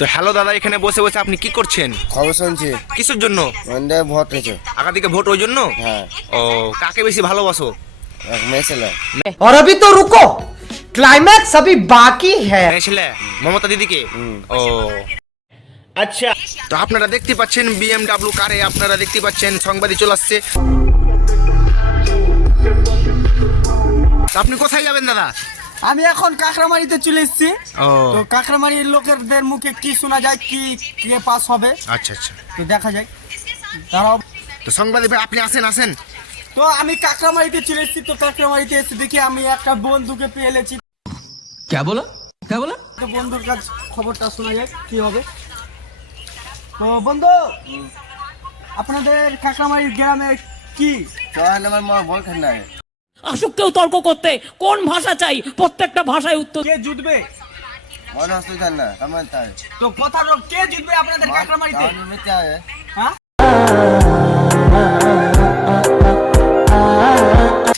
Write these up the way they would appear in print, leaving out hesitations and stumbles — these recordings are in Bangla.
তো হ্যালো দাদা, এখানে বসে বসে আপনি কি করছেন? খবর শুনছি। কিসের জন্য? ভোট হয়েছে। আগামীদিকে ভোট, ওই জন্য? হ্যাঁ। ও, কাকে বেশি ভালোবাসো? এক মেয়ে ছেলে। और अभी तो रुको, क्लाइमैक्स अभी बाकी है। মেয়ে ছেলে, মমতা দিদিকে? ও আচ্ছা। তো আপনারা দেখতে পাচ্ছেন BMW কারে, আপনারা দেখতে পাচ্ছেন সংবাদই চলে আসছে। তো আপনি কোথায় যাবেন দাদা? আমি এখন কাকড়ামারিতে চলে এসেছি। ও তো কাকড়ামারির লোকেদের মুখে কি শোনা যায়, কি কে পাস হবে, আচ্ছা আচ্ছা। তো দেখা যায়। দাঁড়াও। তো সংবাদী ভাই আপনি আসেন আসেন। তো আমি কাকড়ামারিতে চলে এসেছি। তো কাকড়ামারিতে এসে দেখি আমি একটা বন্ধুকে পেয়ে এলেছি। क्या बोला क्या बोला? তো বন্ধুর কাছে খবরটা শোনা যায় কি হবে। তো বন্ধু, আপনাদের কাকড়ামারির গ্রামে কি চল আমার মা বল খান্না আসুক কেউ তর্ক করতে, কোন ভাষা চাই প্রত্যেকটা ভাষায় উত্তর। কে জিতবে? মনে হচ্ছে জানা আমার তাই তো কথা কে জিতবে আপনাদের কাকড়ামারিতে? মিথ্যা হয়। হ্যাঁ,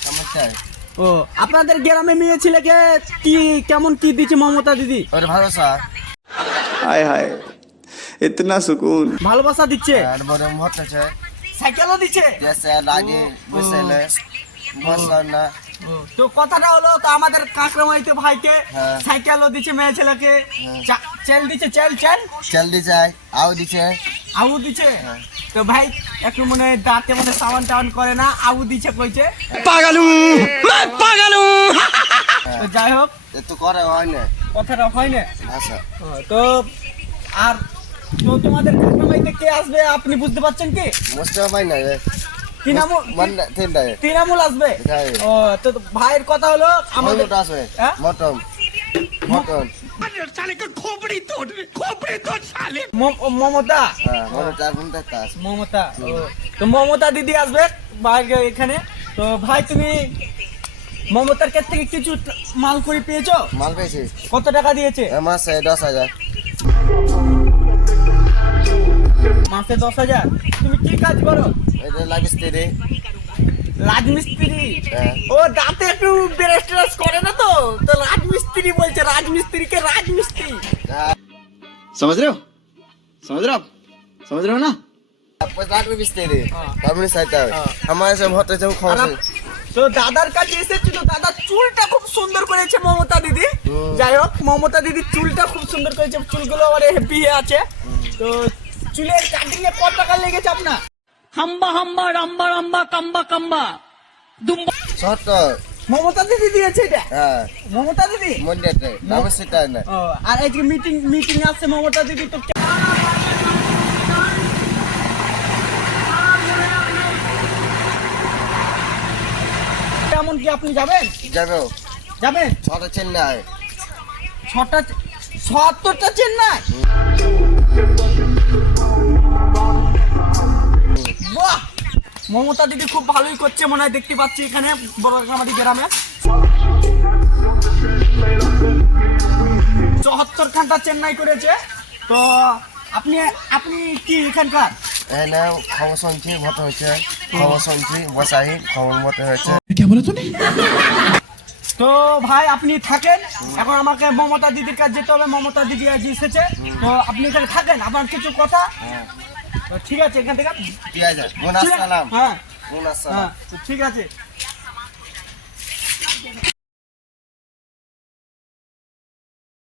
সমস্যা ও আপনাদের গ্রামে মেয়ে ছেলেকে কি কেমন কি দিচ্ছে মমতা দিদি? ওর ভরসা हाय हाय इतना सुकून। ভালোবাসা দিচ্ছে, আর বড় ভোট হয়েছে। সাইকেলও দিচ্ছে। দেশে লাগে বসেলে বসলাম না। তো কথাটা হলো, তো আমাদের কাকড়ামারিতে ভাইকে হ্যাঁ। সাইকেলও দিচ্ছে, মেয়ে ছেলেকে চেল দিচ্ছে, চেল চেল চেল দিছে আউ দিছে। আবু দিচ্ছে। তো ভাই একটু মনে হয় দাঁতে মনে সাবান টাউন করে না, আবু দিচ্ছে কইছে। তো যাই হোক, তো করে হয় না কথাটা হয় না। ভাষা। তো আর তো তোমাদের কাকড়ামারিতে কে আসবে আপনি বুঝতে পারছেন কি? বুঝতে পাই না রে। তৃণমূল, মানে তিনটায় তৃণমূল আসবে। হ্যাঁ। ও তো ভাইয়ের কথা হলো আমাদের মটন আসবে। হ্যাঁ? মটন মটন মমতা, হ্যাঁ মটন 4 ঘন্টা কাজ। মমতা। ও, তো মমতা দিদি আসবে বাইরে এখানে। তো ভাই তুমি মমতার কাছ থেকে কিছু মাল করে পেয়েছো? মাল পেয়েছি কত টাকা দিয়েছে? মাসে 10,000। মাসে 10,000। তুমি কি কাজ করো? এটা লাগিস রে। রাজমিস্ত্রি। হ্যাঁ। ও দাঁতে একটু ব্রাশ ট্রাশ করে না তো, তো রাজমিস্ত্রি বলছে, রাজমিস্ত্রিকে রাজমিস্ত্রি। समझ रहे हो समझ रहे हो आप समझ रहे हो ना? 50 रुपये रे। हमने साइता हमारे से बहुत अच्छा আর खाओ। তো দাদার কাছে এসেছি, তো দাদা চুলটা খুব সুন্দর করেছে মমতা দিদি। যাই হোক, মমতা দিদি চুলটা খুব সুন্দর করেছে, চুলগুলো আবার হেভি আছে। তো চুলের কাটিং এ কত টাকা লেগেছে আপনার? হাম্বা হাম্বা রাম্বা রাম্বা কাম্বা কাম্বা দুম্বা। 70। মমতা দিদি দিয়েছে এটা? হ্যাঁ মমতা দিদি। মন্ডিয়াতে নাম সেটা না। ও, আর এই যে মিটিং মিটিং আছে মমতা দিদি, তো কেমন কি আপনি যাবেন? যাবো যাবেন? ছটা চেন্নাই। 70টা চেন্নাই। বাহ, মমতা দিদি খুব ভালোই করছে মনে হয়, দেখতে পাচ্ছি এখানে বড়গামারি গ্রামে 74খানটা চেন্নাই করেছে। তো আপনি আপনি কি এখানকার? এনে খবর শুনছি ভোট হয়েছে। খবর শুনছি বসাই খবর মতো হয়েছে। তো ভাই আপনি থাকেন, এখন আমাকে মমতা দিদির কাছে যেতে হবে। মমতা দিদি আজ এসেছে, তো আপনি এখানে থাকেন, আপনার কিছু কথা। তো ঠিক আছে, এখান থেকে কি আছে? মুনাস সালাম। হ্যাঁ মুনাস হ্যাঁ, সালাম। তো ঠিক আছে।